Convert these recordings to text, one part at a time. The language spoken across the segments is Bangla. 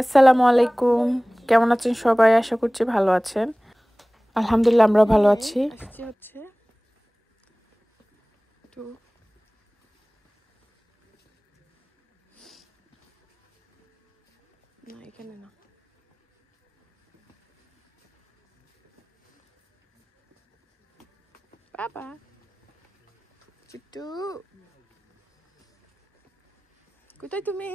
আসসালামু আলাইকুম, কেমন আছেন সবাই? আশা করছি ভালো আছেন। আলহামদুলিল্লাহ আমরা ভালো আছি। আসছি হচ্ছে একটু না, এখানে না, বাবা চিট্টু কোথায় তুমি?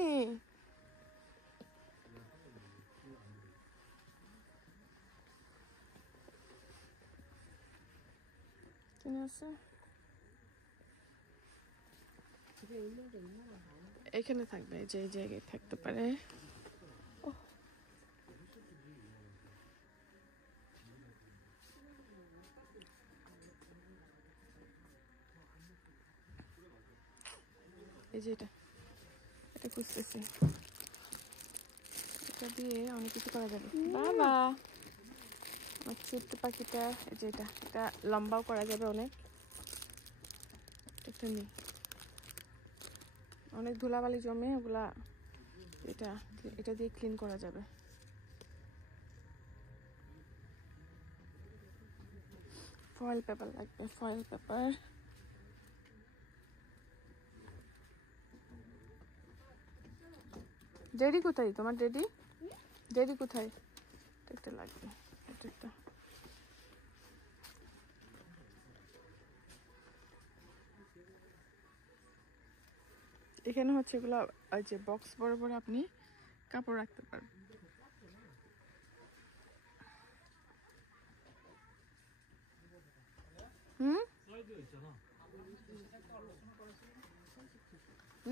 কেন আছে? এখানে থাকবে, যে জায়গায় থাকতে পারে। এই যে এটা খুঁজতেছি, এটা দিয়ে অনেক কিছু করা যাবে। বাবা আমার ছোট্ট পাখিটা, এই যে এটা লম্বাও করা যাবে অনেক। এটা নেই, অনেক ধুলাবালি জমে, ওগুলা এটা দিয়ে ক্লিন করা যাবে। ফয়েল পেপার লাগবে, ফয়েল পেপার। ডেডি কোথায়? তোমার ডেডি কোথায়? এটা লাগবে, এটা একটা। এখানে হচ্ছে এগুলো, ওই যে বক্স বরাবর আপনি কাপড় রাখতে পারবেন।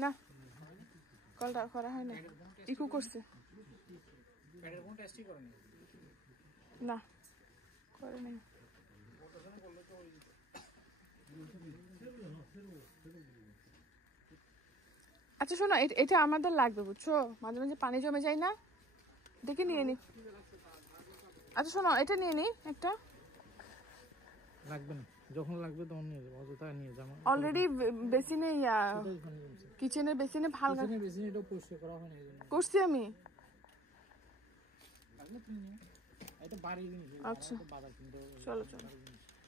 না, কলটা করা হয় না, ইকো করছে না, করে নাই। আচ্ছা শোনো, এটা আমাদের লাগবে বুঝছো, মাঝে মাঝে পানি জমে যায় না, দেখে নিয়ে নি। আচ্ছা শোনো, এটা নিয়ে নি, একটা লাগবে না, যখন লাগবে তখন নিয়ে যাবো, অযথা নিয়ে যাবো। অলরেডি বেসিনে কিচেনের বেসিনে ভালো বেসিনে এটা পরিষ্কার করা হয় না, করছি আমি। এটা বাড়ি জিনিস। আচ্ছা চলো,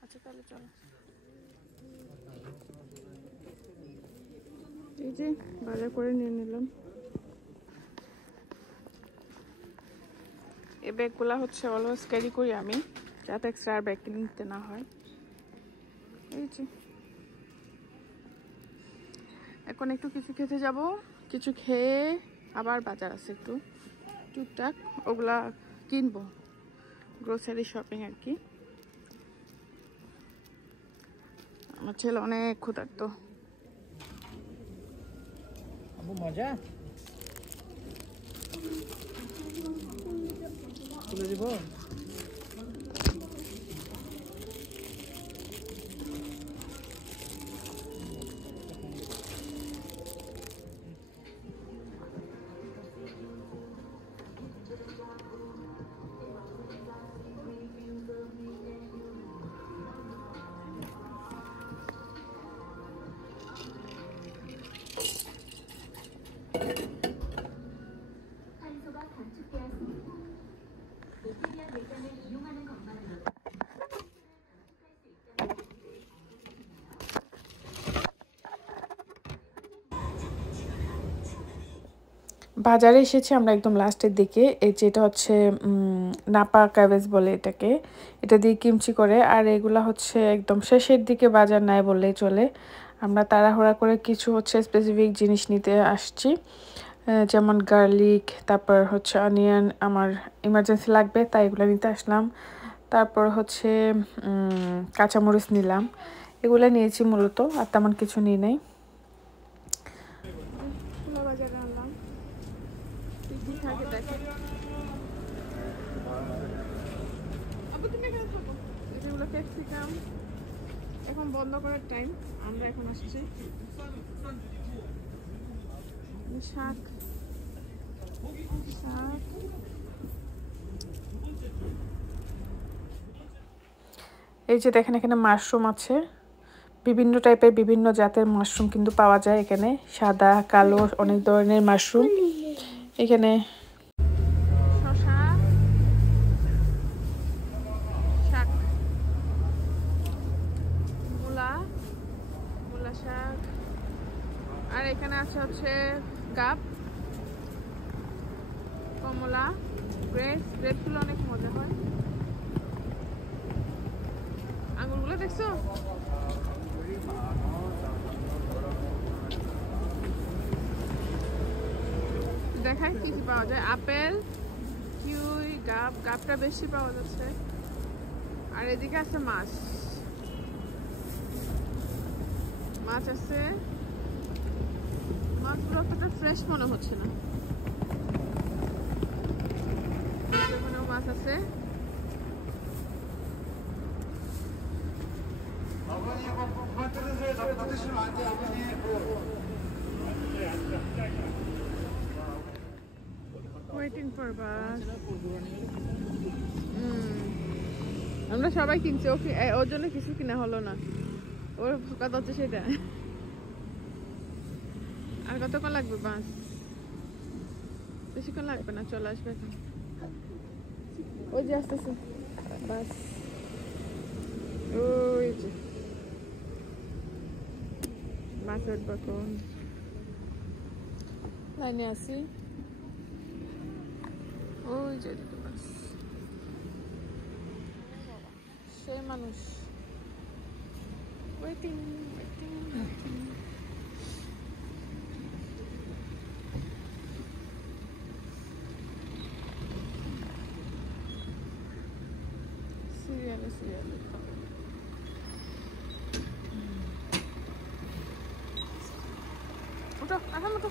আচ্ছা তাহলে চলো। এই যে বাজার করে নিয়ে নিলাম। এই ব্যাগগুলা হচ্ছে অলওয়েজ ক্যারি করি আমি, যাতে এক্সট্রা আর ব্যাগ কিনতে না হয়। এই যে এখন একটু কিছু খেতে যাব, কিছু খেয়ে আবার বাজার আছে একটু টুকটাক, ওগুলা কিনবো, গ্রোসারি শপিং আর কি। আমার ছেলে অনেক ক্ষুধার্ত। মজা তুলে দিব। বাজারে এসেছি আমরা একদম লাস্টের দিকে। এই যেটা হচ্ছে নাপা ক্যাবেজ বলে এটাকে, এটা দিয়ে কিমচি করে। আর এগুলা হচ্ছে একদম শেষের দিকে বাজার নাই বললেই চলে। আমরা তাড়াহুড়া করে কিছু হচ্ছে স্পেসিফিক জিনিস নিতে আসছি, যেমন গার্লিক, তারপর হচ্ছে অনিয়ন আমার ইমার্জেন্সি লাগবে, তাই এগুলো নিতে আসলাম। তারপর হচ্ছে কাঁচামরিচ নিলাম, এগুলো নিয়েছি মূলত, আর তেমন কিছু নিয়ে নেই। বাজারে আনলাম, ক্যাপসিকাম এখন বন্ধ করার টাইম, আমরা এখন আসছি। শাক, এই যে দেখেন এখানে মাশরুম আছে, বিভিন্ন টাইপের বিভিন্ন জাতের মাশরুম কিন্তু পাওয়া যায় এখানে, সাদা কালো অনেক ধরনের মাশরুম এখানে। হচ্ছে গাব, কমলা, গ্রেপগুলো অনেক মজা হয়। আঙুরগুলো দেখছো? দেখায় কি কি পাওয়া যায়। আপেল, কিউই, গাবটা বেশি পাওয়া যাচ্ছে। আর এদিকে আছে মাছ আছে। মাছগুলো অতটা ফ্রেশ মনে হচ্ছে না। এখানেও মাছ আছে। Waiting for bus. আমরা সবাই কিনছি, ওর জন্য কিছু কিনা হলো না। ওর কথা হচ্ছে সেটা। আর কতক্ষণ লাগবে বাস? বেশিক্ষণ লাগবে না, চলে আসবে এখন। ওই যে আসতেছে বাস, ওই যে বাস উঠবে কোন লাইনে আসি। ওই যে বাস, সেই মানুষ ওয়েটিং। সিরিয়ালে ওঠো, এখন ওঠো।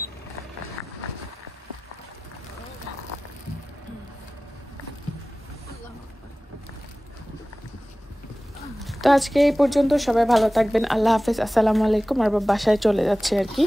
তো আজকে এই পর্যন্ত, সবাই ভালো থাকবেন, আল্লাহ হাফেজ, আসসালামু আলাইকুম। আর বাসায় চলে যাচ্ছে আর কি।